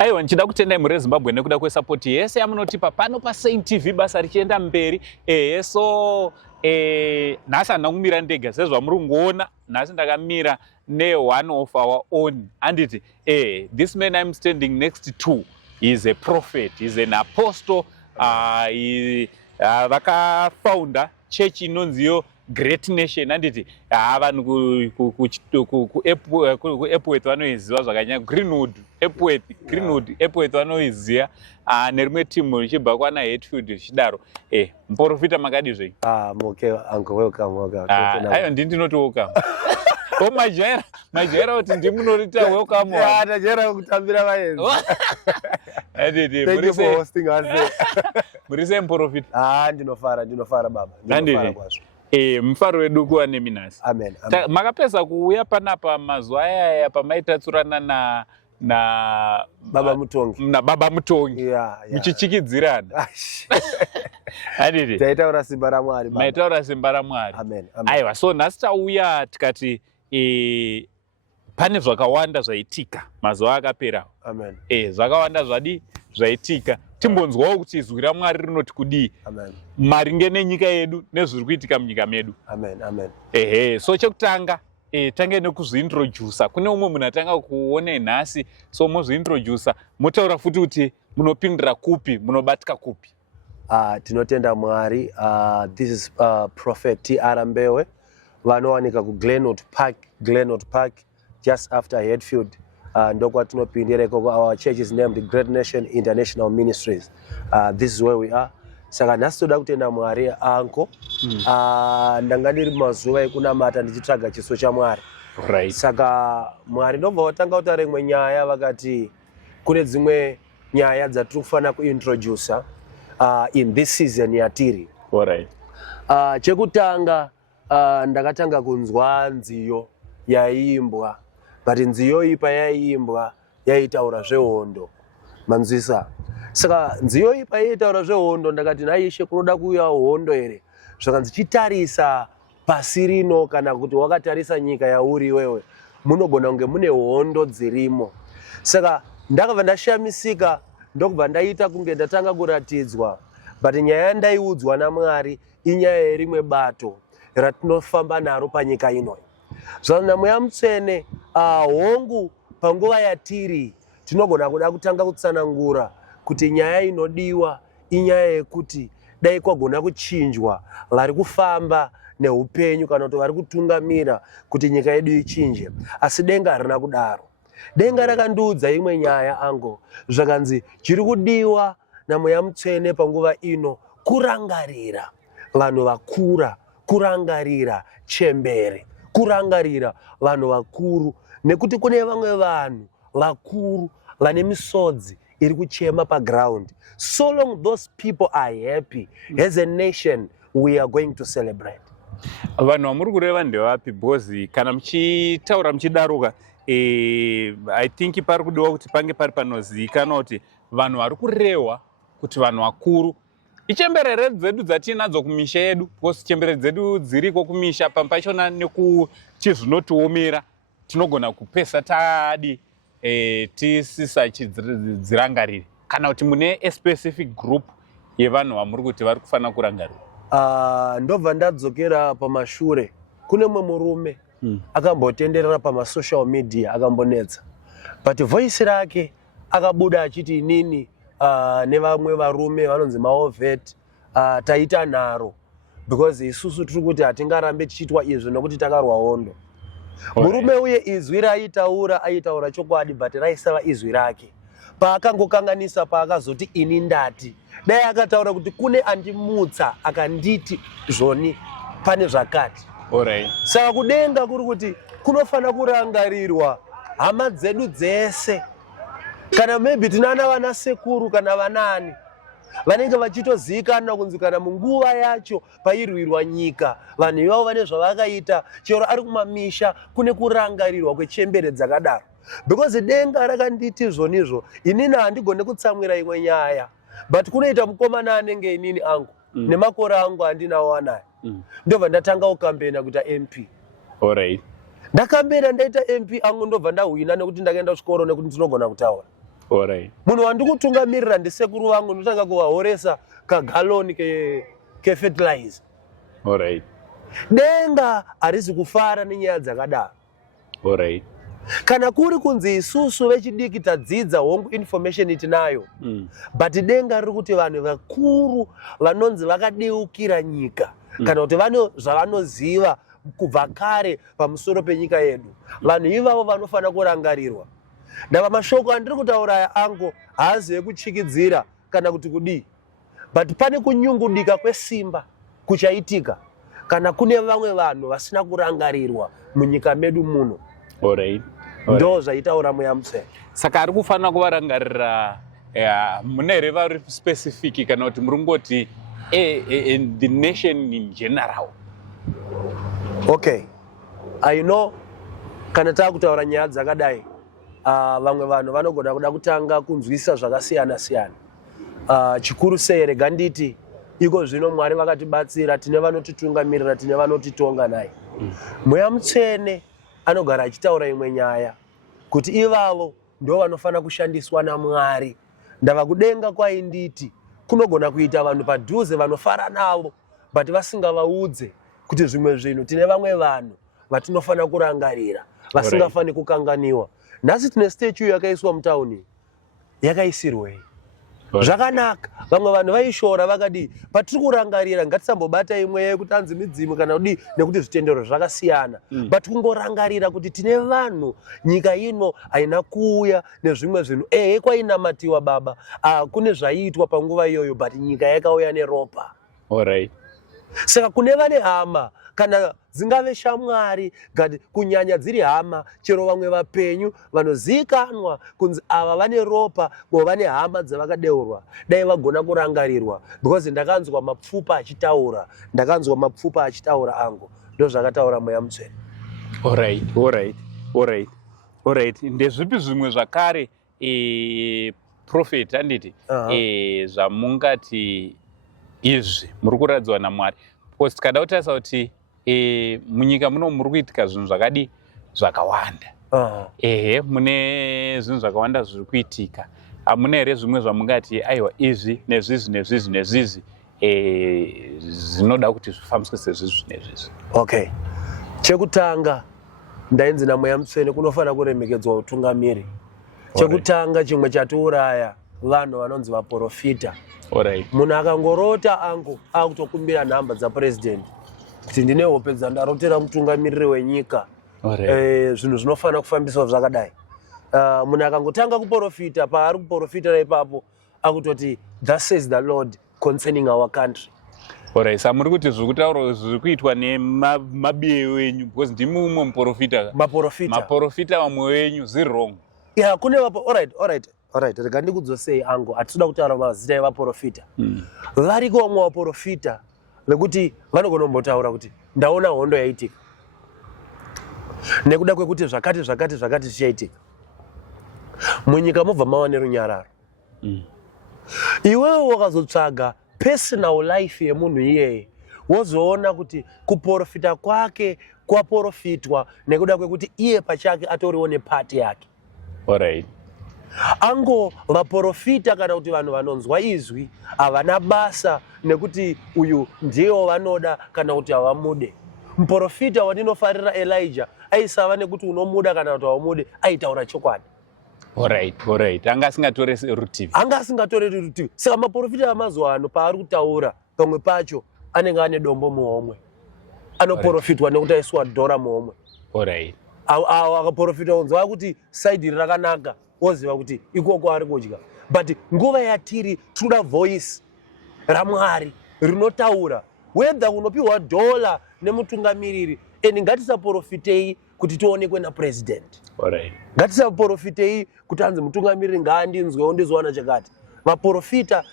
Aiwa, nchida kutendai muri Zimbabwe nekuda kwesapoti yese yamunotipa pano paSaint TV basa richienda mberi. So nhasi handina kumira ndega sezvamuri kungoona. Nhasi ndakamira one of our own. Handiti this man I'm standing next to is a prophet, is an apostle. Vakafounder church inonziyo Great Nation. Handiti vanhu kuEpworth vanoiziva zvakanyanya. Greenwood vanoiziva nerimwe timu richibva kwana Hatfield richidaro. Muprofita makadi zvei? Okay, uncle, welcome. Aiwa, ndinoti welcome. Majaira kuti ndimunorita welcome. Ndajaira kutambira vaenzi. Thank you for hosting us. Muri sei muprofita? Ndinofara baba. Ndinofara kwazvo. Mufaro wedu kuva nemi nhasi. Amen. Makapedza kuuya panapa mazuva aya pamaitatsurana na Baba Mutongi. Baba Mutongi. Yeah. Muchichikidzirana. Handiti? Taitaura simba raMwari baba. Maitaura simba raMwari. Amen. Aiwa, so nhasi tauya tikati pane zvakawanda zvaitika mazuva akapera. Amen. Zvakawanda zvaitika. Timbonzwawo kuti izwi raMwari rinoti kudii. Amen. Maringe nenyika yedu nezviri kuitika munyika medu. Amen. So chekutanga tange nekuzviintrodusa. Kune umwe munhu atanga kuona nhasi, so mozviintrodusa motaura futi kuti munopindira kupi, munobatika kupi. Tinotenda Mwari. This is Prophet T.R. Mbewe. Vanowanika ku Glenwood Park just after Hatfield. Ndokwa tinopindireko. Our church is named Great Nation International Ministries. This is where we are. Saka nhasi toda kutenda Mwari anko. Ndanga ndiri mazuva ekunamata ndichitsvaga chiso chaMwari. Right. Saka Mwari ndobva watanga kutaura imwe nyaya vakati kune dzimwe nyaya dzatiri kufanira kuintroduce in this season yatiri. Alright. Chekutanga ndakatanga kunzwa nziyo yaiimbwa, but nziyo iyi payaiimbwa yaitaura zvehondo. Manzwisa. Saka nziyo iyi payaitaura zvehondo ndakati naishe kunoda kuuya hondo here. Zvaka ndichitarisa pasi rino kana kuti wakatarisa nyika yauri wewe, munogona kunge mune hondo dzirimo. Saka ndakabva ndashamisika ndokubva ndaita kunge ndatanga kuratidzwa, but nyaya ndaiudzwa naMwari inyaya yerimwe bato ratinofamba naro panyika ino. Zvana Mweya Mutsvene hongu panguva yatiri tinogona kuda kutanga kutsanangura kuti nyaya inodiwa inyaya yekuti dai kwagona kuchinjwa vari kufamba neupenyu kana kuti vari kutungamira kuti nyika yedu ichinje. Asi denga harina kudaro. Denga rakandiudza imwe nyaya ango zvakanzi chiri kudiwa naMweya Mutsvene panguva ino kurangarira vanhu vakura, kurangarira chembere, kurangarira vanhu vakuru, nekuti kune vamwe vanhu vakuru vane misodzi iri kuchema paground. So long those people are happy, as a nation we are going to celebrate. Vanhu vamuri kureva ndevapi? Because kana muchitaura muchidaruka I think pari kudiwa kuti pange pari panozivikanwa kuti vanhu vari kurehwa kuti vanhu vakuru. Ichemberere dzedu dzatinadzo kumisha yedu, because chemberere dzedu dziriko kumisha pachona nekuti zvinotiomera tinogona kupesa tadi tisisachidzirangarire. Kana kuti mune a specific group yevanhu vamuri kuti vari kufanira kurangarira. Ndobva ndadzokera pamashure. Kune mumwe murume akambotenderera pamasocial media akambonetsa, but voice rake akabuda achiti inini nevamwe varume vanonzi maovet taita nharo because isusu tiri kuti hatingarambe tichitwa izvo nokuti takarwa hondo. Murume uye izwi aitaura chokwadi, but raisava izwi rake. Paakangokanganisa paakazoti ini ndati, dai akataura kuti kune andimutsa akanditi zvoni pane zvakati. Alright. Saka kudenga kuri kuti kunofanira kurangarirwa hama dzedu dzese, kana maybe tinana vana sekuru kana vanani vanenge vachitozivikanwa kunzi kana munguva yacho pairwirwa nyika vanhu ivavo vane zvavakaita, chero ari kumamisha kune kurangarirwa kwechembere dzakadaro. Because denga rakanditi zvonizvo inini handigone kutsamwira imwe nyaya, but kunoita mukomana anenge inini angu nemakore angu andinawo anayo. Ndobva ndatanga kukambena kuita MP. Alright. Ndakambena ndaita MP angu ndobva ndahwina nekuti ndakaenda kuchikoro nekuti ndinogona kutaura. Alright. Munhu wandikutungamirira ndisekuru vangu ndotanga kuvahoresa kagaloni ke fertilizer. Alright. Denga harizi kufara nenyaya dzakadaro. Alright. Kana kuri kunzi isusu vechidiki tadzidza hongu information tinayo. But denga riri kuti vanhu vakuru vanonzi vakadeukira nyika kana kuti vane zvavanoziva kubva kare pamusoro penyika yedu. Vanhu ivavo vanofana kurangarirwa. Ndava mashoko andiri kutaura angu haazive kuchikidzira kana kuti kudii. But pane kunyungudika kwesimba kuchaitika kana kune vamwe vanhu vasina kurangarirwa munyika medu muno. Alright. Ndo zvaitaura Muyamutsvene. Saka ari kufanira kuvarangarira mune here vari specific kana kuti muri ngoti the nation in general. Okay. I know kana taakutaura nyaya dzakadai vamwe vanhu vanogona kuda kutanga kunzwisisa zvakasiyana siyana. Chikuru sei rega nditi iko zvino Mwari vakatibatsira, tine vanotitungamirira, tine vanotitonga naye. Muyamutsvene anogara achitaura imwe nyaya kuti ivavo ndo vanofana kushandiswa naMwari. Ndava kudenga kwainditi kunogona kuita vanhu padhuze vanofara navo but vasingavaudze kuti zvimwe zvinhu tine vamwe vanhu vatinofana kurangarira vasingafani kukanganiwa. Nhasi tine statue yakaiswa mutauni yakaisirwei? Zvakanaka. Vamwe vanhu vaishora vakadi patiri kurangarira ngatisambobata imwe yekuti anzi midzimu kana kudii nekuti zvitendero zvakasiyana. But kungorangarira kuti tine vanhu nyika ino haina kuuya nezvimwe zvinhu kwainamatiwa baba kune zvaiitwa panguva iyoyo but nyika yakauya neropa. Alright. Saka kune vane hama kana dzingave shamwari kunyanya dziri hama chero vamwe vapenyu vanozivikanwa kunzi ava vane ropa bo vane hama dzavakadeurwa dai vagona kurangarirwa because ndakanzwa mapfupa achitaura angu. Ndo zvakataura Muyamutsvene. Alright. Ndezvipi zvimwe zvakare prophet handiti zvamungati izvi muri kuradzwa naMwari? Because tikada kutarisa kuti munyika muno muri kuitika zvinhu zvakadi zvakawanda. Mune zvinhu zvakawanda zviri kuitika. Hamuna here zvimwe zvamungati aiwa izvi nezvizvi zvinoda kuti zvifambiswe sezvizvi nezvizvi? Okay. Chekutanga ndainzi naMuyamutsvene kunofana kuremekedzwa utungamiri. Chekutanga chimwe chatiuraya vanhu vanonzi vaprofita. Munhu akangorota angu akutokumbira nhamba dzapresident kuti ndine hope dzandarotera mutungamiriri wenyika. Zvinhu zvinofana kufambiswa zvakadai. Munhu akangotanga kuprofita paari kuprofitira ipapo akutoti thus says the Lord concerning our country. Sa muri kuti zviri kutaura zviri kuitwa nemabiye wenyu because ndimi umwe muprofita. Maprofita vamwe wenyu ziri wrong. Kune alright. Rega ndikudzosei angu hatitoda kutaura mazita evaprofita. Variko vamwe vaprofita vekuti vanogona kumbotaura kuti ndaona hondo yaitika nekuda kwekuti zvakati zvichaitika. Munyika mobva mava nerunyararo. Iwewe wakazotsvaga personal life yemunhu iyeye wozoona kuti kuprofita kwake kwaprofitwa nekuda kwekuti iye pachake atoriwo nepati yake. Alright. Ango vaprofita kana kuti vanhu vanonzwa izwi havana basa nekuti uyu ndiyo vanoda kana kuti havamude. Muprofita wandinofarira Elijah aisava nekuti unomuda kana kuti havamude, aitaura chokwadi. Alright. Anga asingatoresi rutivi. Saka maprofita amazuva ano paari kutaura pamwe pacho anenge ane dombo muhomwe. Anoprofitwa nekuti aiswa dhora muhomwe. Akaprofita unzwa kuti saidi rakanaka woziva kuti ikoko ari kudya. But nguva yatiri tinoda voice raMwari rinotaura whether unopiwa dhola nemutungamiriri ngatisaprofitei kuti tionekwe napresident. Ngatisaprofitei kuti anzi mutungamiriri ngaandinzwewo ndizowana chakati. Vaprofita